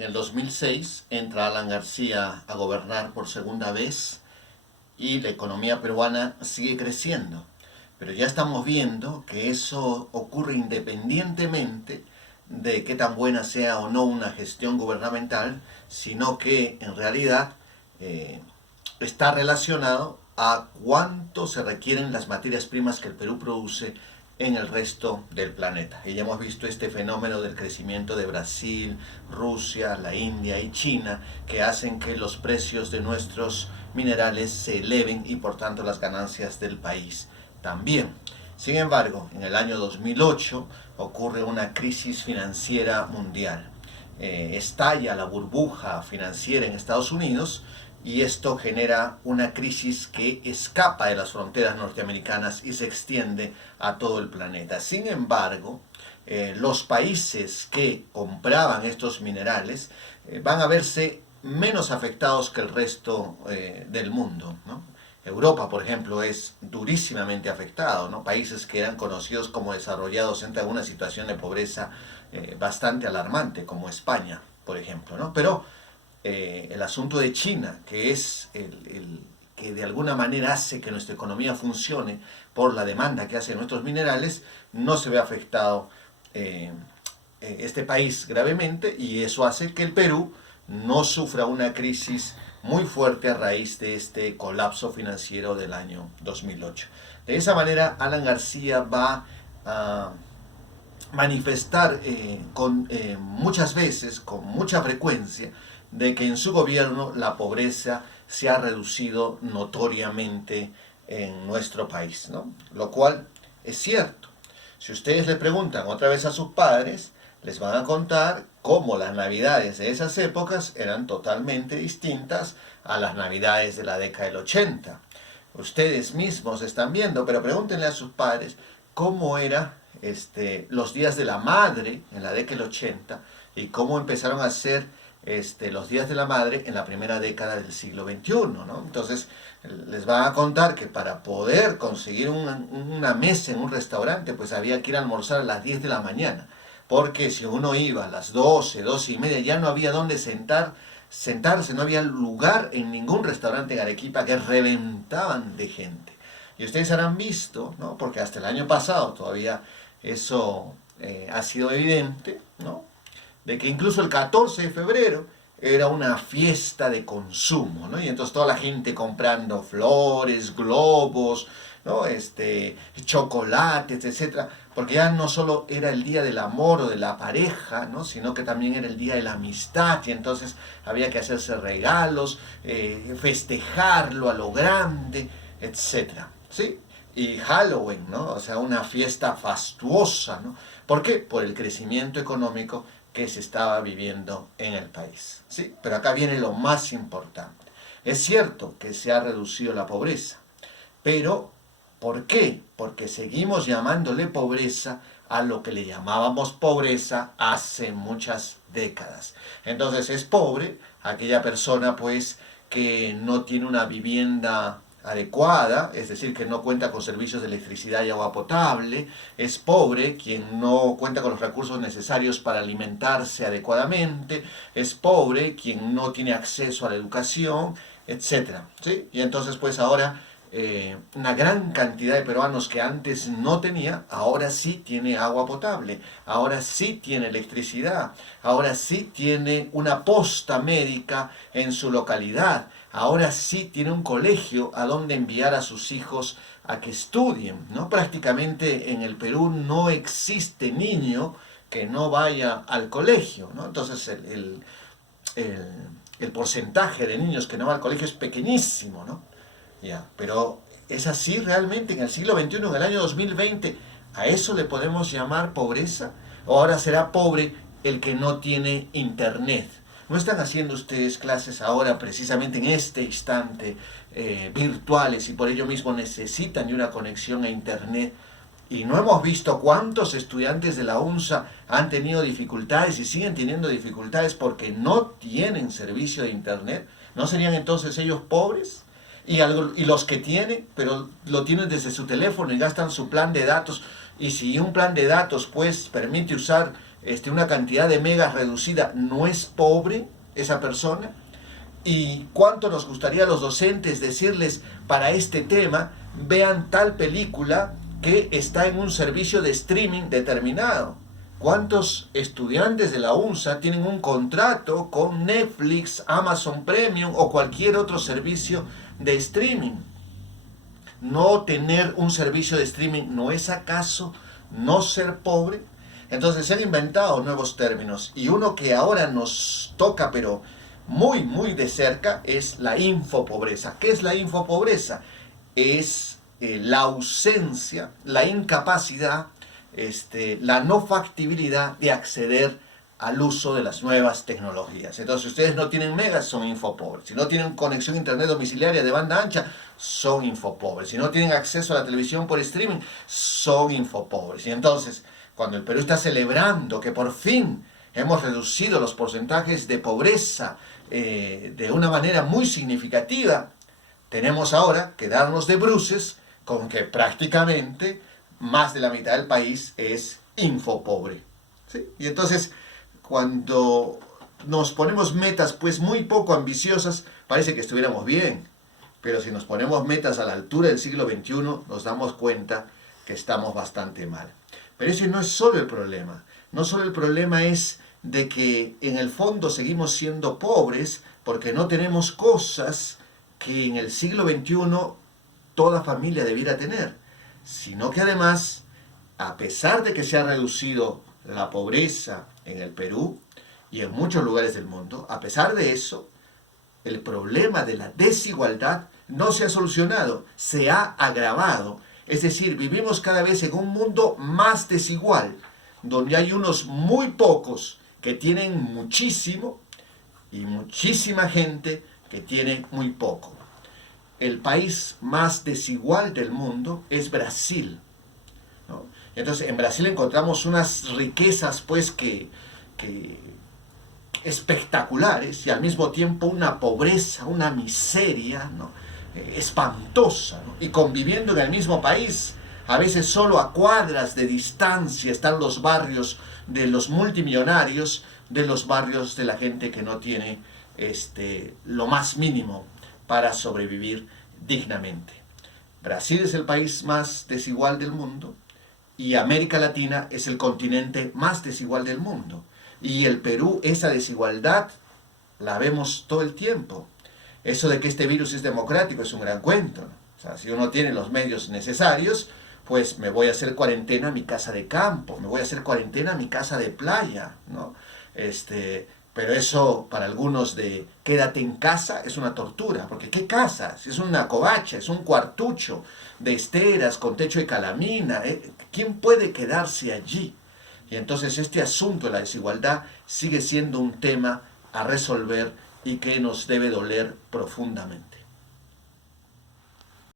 En el 2006 entra Alan García a gobernar por segunda vez y la economía peruana sigue creciendo. Pero ya estamos viendo que eso ocurre independientemente de qué tan buena sea o no una gestión gubernamental, sino que en realidad eh, está relacionado a cuánto se requieren las materias primas que el Perú produce en el resto del planeta. Y ya hemos visto este fenómeno del crecimiento de Brasil, Rusia, la India y China, que hacen que los precios de nuestros minerales se eleven y por tanto las ganancias del país también. Sin embargo, en el año 2008 ocurre una crisis financiera mundial. Estalla la burbuja financiera en Estados Unidos y esto genera una crisis que escapa de las fronteras norteamericanas y se extiende a todo el planeta. Sin embargo, los países que compraban estos minerales van a verse menos afectados que el resto del mundo, ¿no? Europa, por ejemplo, es durísimamente afectado, ¿no? Países que eran conocidos como desarrollados entran en una situación de pobreza bastante alarmante, como España, por ejemplo, ¿no? Pero el asunto de China, que es el que de alguna manera hace que nuestra economía funcione por la demanda que hacen nuestros minerales, no se ve afectado este país gravemente y eso hace que el Perú no sufra una crisis muy fuerte a raíz de este colapso financiero del año 2008. De esa manera, Alan García va a manifestar muchas veces, con mucha frecuencia, de que en su gobierno la pobreza se ha reducido notoriamente en nuestro país, ¿no? Lo cual es cierto. Si ustedes le preguntan otra vez a sus padres, les van a contar cómo las navidades de esas épocas eran totalmente distintas a las navidades de la década del 80. Ustedes mismos están viendo, pero pregúntenle a sus padres cómo eran los días de la madre en la década del 80 y cómo empezaron a ser los días de la madre en la primera década del siglo XXI, ¿no? Entonces les van a contar que para poder conseguir una mesa en un restaurante, pues había que ir a almorzar a las 10 de la mañana, porque si uno iba a las 12, 12 y media, ya no había dónde sentarse, no había lugar en ningún restaurante en Arequipa, que reventaban de gente. Y ustedes habrán visto, ¿no? Porque hasta el año pasado todavía eso ha sido evidente, ¿no? De que incluso el 14 de febrero era una fiesta de consumo, ¿no? Y entonces toda la gente comprando flores, globos, ¿no? Chocolates, etcétera, porque ya no solo era el día del amor o de la pareja, ¿no? Sino que también era el día de la amistad y entonces había que hacerse regalos, festejarlo a lo grande, etcétera, ¿sí? Y Halloween, ¿no? O sea, una fiesta fastuosa, ¿no? ¿Por qué? Por el crecimiento económico que se estaba viviendo en el país, ¿sí? Pero acá viene lo más importante. Es cierto que se ha reducido la pobreza, pero ¿por qué? Porque seguimos llamándole pobreza a lo que le llamábamos pobreza hace muchas décadas. Entonces es pobre aquella persona pues que no tiene una vivienda adecuada, es decir, que no cuenta con servicios de electricidad y agua potable, es pobre quien no cuenta con los recursos necesarios para alimentarse adecuadamente, es pobre quien no tiene acceso a la educación, etcétera, ¿sí? Y entonces pues ahora una gran cantidad de peruanos que antes no tenía, ahora sí tiene agua potable, ahora sí tiene electricidad, ahora sí tiene una posta médica en su localidad, ahora sí tiene un colegio a donde enviar a sus hijos a que estudien, ¿no? Prácticamente en el Perú no existe niño que no vaya al colegio, ¿no? Entonces el porcentaje de niños que no va al colegio es pequeñísimo, ¿no? Ya, pero es así realmente en el siglo XXI, en el año 2020, ¿a eso le podemos llamar pobreza? ¿O ahora será pobre el que no tiene internet? ¿No están haciendo ustedes clases ahora precisamente en este instante virtuales y por ello mismo necesitan de una conexión a internet? Y no hemos visto cuántos estudiantes de la UNSA han tenido dificultades y siguen teniendo dificultades porque no tienen servicio de internet. ¿No serían entonces ellos pobres? Y los que tienen, pero lo tienen desde su teléfono y gastan su plan de datos. Y si un plan de datos pues permite usar una cantidad de megas reducida, no es pobre esa persona. Y cuánto nos gustaría a los docentes decirles para este tema, vean tal película que está en un servicio de streaming determinado. ¿Cuántos estudiantes de la UNSA tienen un contrato con Netflix, Amazon Premium o cualquier otro servicio de streaming? No tener un servicio de streaming, ¿no es acaso no ser pobre? Entonces se han inventado nuevos términos y uno que ahora nos toca pero muy muy de cerca es la infopobreza. ¿Qué es la infopobreza? Es la ausencia, la incapacidad, la no factibilidad de acceder al uso de las nuevas tecnologías. Entonces, si ustedes no tienen megas, son infopobres. Si no tienen conexión a internet domiciliaria de banda ancha, son infopobres. Si no tienen acceso a la televisión por streaming, son infopobres. Y entonces, cuando el Perú está celebrando que por fin hemos reducido los porcentajes de pobreza de una manera muy significativa, tenemos ahora que darnos de bruces con que prácticamente más de la mitad del país es infopobre. ¿Sí? Y entonces, cuando nos ponemos metas pues muy poco ambiciosas, parece que estuviéramos bien. Pero si nos ponemos metas a la altura del siglo XXI, nos damos cuenta que estamos bastante mal. Pero ese no es solo el problema. No solo el problema es de que en el fondo seguimos siendo pobres porque no tenemos cosas que en el siglo XXI toda familia debiera tener, sino que además, a pesar de que se ha reducido la pobreza en el Perú y en muchos lugares del mundo, a pesar de eso, el problema de la desigualdad no se ha solucionado, se ha agravado. Es decir, vivimos cada vez en un mundo más desigual, donde hay unos muy pocos que tienen muchísimo y muchísima gente que tiene muy poco. El país más desigual del mundo es Brasil, ¿no? Entonces, en Brasil encontramos unas riquezas pues que espectaculares y al mismo tiempo una pobreza, una miseria, ¿no? Espantosa, ¿no? Y conviviendo en el mismo país, a veces solo a cuadras de distancia están los barrios de los multimillonarios, de los barrios de la gente que no tiene lo más mínimo para sobrevivir dignamente. Brasil es el país más desigual del mundo y América Latina es el continente más desigual del mundo. Y el Perú, esa desigualdad la vemos todo el tiempo. Eso de que este virus es democrático es un gran cuento, ¿no? O sea, si uno tiene los medios necesarios, pues me voy a hacer cuarentena a mi casa de campo, me voy a hacer cuarentena a mi casa de playa, ¿no? Pero eso para algunos de quédate en casa es una tortura, porque ¿qué casa? Si es una covacha, es un cuartucho de esteras con techo de calamina, ¿quién puede quedarse allí? Y entonces este asunto de la desigualdad sigue siendo un tema a resolver y que nos debe doler profundamente.